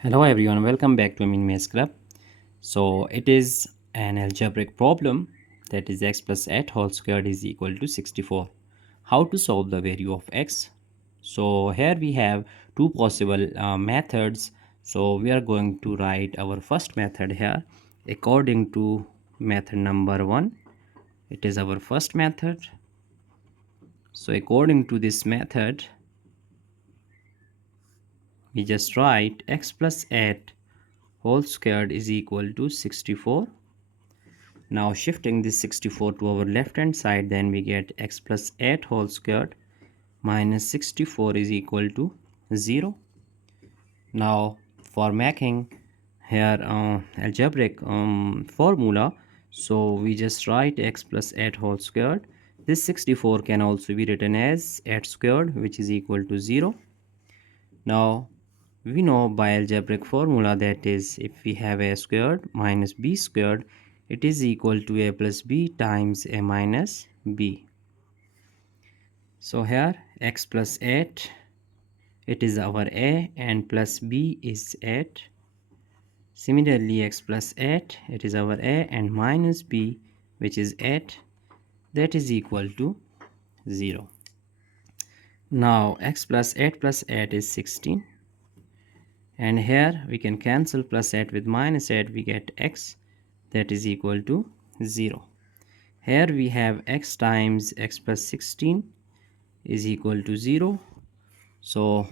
Hello everyone, welcome back to Amin Maths Club. So it is an algebraic problem, that is x plus 8 whole squared is equal to 64. How to solve the value of x? So here we have two possible methods. So we are going to write our first method here according to method number 1. It is our first method. So according to this method, we just write x plus 8 whole squared is equal to 64. Now shifting this 64 to our left hand side, then we get x plus 8 whole squared minus 64 is equal to 0. Now for making here algebraic formula, so we just write x plus 8 whole squared. This 64 can also be written as 8 squared, which is equal to 0. Now we know by algebraic formula, that is, if we have a squared minus b squared, it is equal to a plus b times a minus b. So here x plus 8, it is our a, and plus b is 8. Similarly x plus 8, it is our a, and minus b, which is 8, that is equal to 0. Now x plus 8 is 16. And here we can cancel plus 8 with minus 8, we get x, that is equal to 0. Here we have x times x plus 16 is equal to 0. So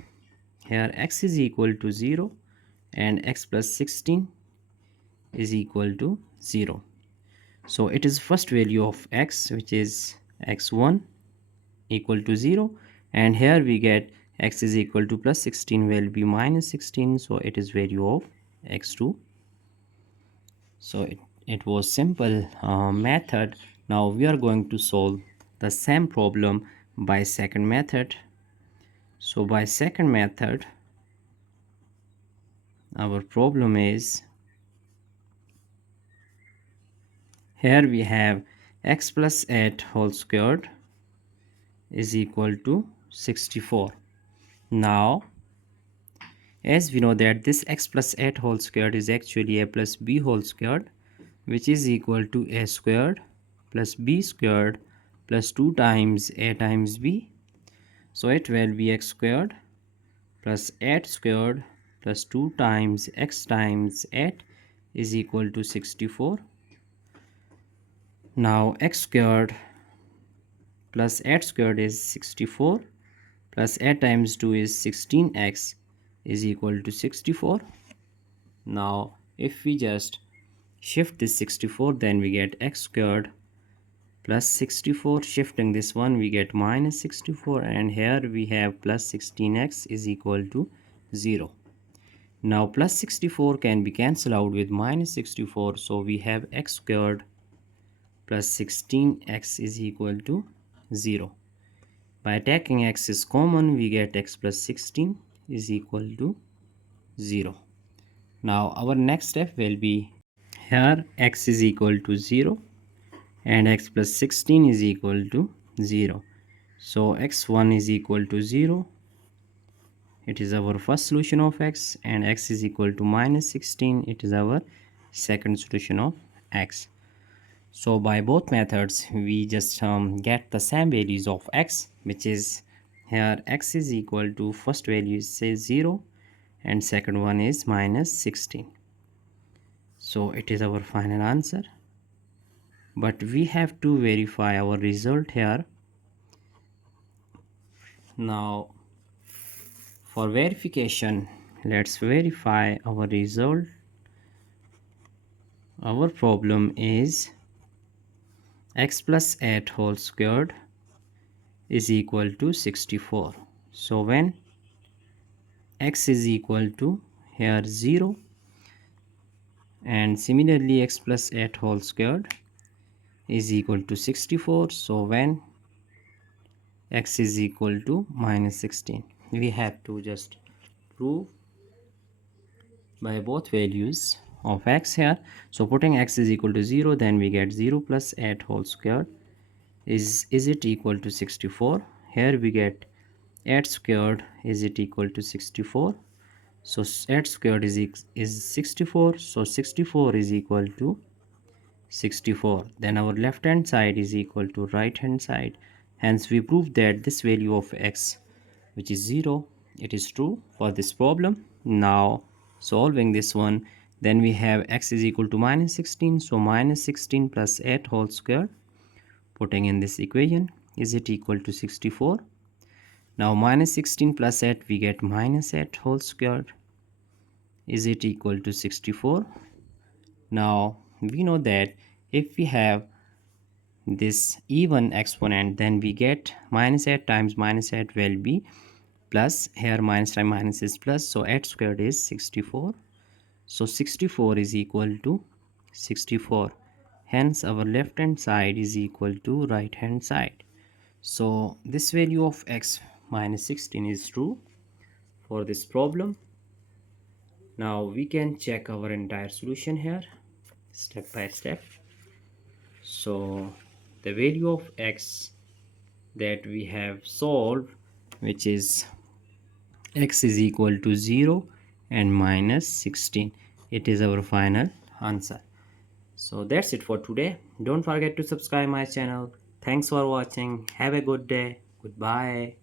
here x is equal to 0 and x plus 16 is equal to 0. So it is first value of x, which is x1 equal to 0, and here we get x is equal to plus 16 will be minus 16, so it is value of x2. So it was simple method. Now we are going to solve the same problem by second method. So by second method, our problem is, here we have x plus 8 whole squared is equal to 64. Now as we know that this x plus 8 whole squared is actually a plus b whole squared, which is equal to a squared plus b squared plus 2 times a times b. So it will be x squared plus 8 squared plus 2 times x times 8 is equal to 64. Now x squared plus 8 squared is 64 plus 8 times 2 is 16x is equal to 64. Now if we just shift this 64, then we get x squared plus 64. Shifting this one, we get minus 64, and here we have plus 16x is equal to 0. Now plus 64 can be cancelled out with minus 64, so we have x squared plus 16x is equal to 0. By taking x is common, we get x plus 16 is equal to 0. Now our next step will be, here x is equal to 0 and x plus 16 is equal to 0. So x1 is equal to 0. It is our first solution of x, and x is equal to minus 16. It is our second solution of x. So by both methods, we just get the same values of x, which is, here x is equal to, first value is say 0 and second one is minus 16. So it is our final answer. But we have to verify our result here. Now for verification, let's verify our result. Our problem is x plus 8 whole squared is equal to 64. So when x is equal to, here 0, and similarly x plus 8 whole squared is equal to 64, so when x is equal to minus 16, we have to just prove by both values of x here. So putting x is equal to 0, then we get 0 plus 8 whole squared is it equal to 64. Here we get 8 squared is it equal to 64. So 8 squared is 64. So 64 is equal to 64. Then our left hand side is equal to right hand side. Hence we prove that this value of x, which is 0, it is true for this problem. Now solving this one, then we have x is equal to minus 16. So minus 16 plus 8 whole square, putting in this equation, is it equal to 64. Now minus 16 plus 8, we get minus 8 whole square, is it equal to 64. Now we know that if we have this even exponent, then we get minus 8 times minus 8 will be plus, here minus times minus is plus, so 8 squared is 64. So 64 is equal to 64. Hence our left hand side is equal to right hand side. So this value of x minus 16 is true for this problem. Now we can check our entire solution here step by step. So the value of x that we have solved, which is x is equal to 0 and minus 16, it is our final answer. So that's it for today. Don't forget to subscribe my channel. Thanks for watching. Have a good day. Goodbye.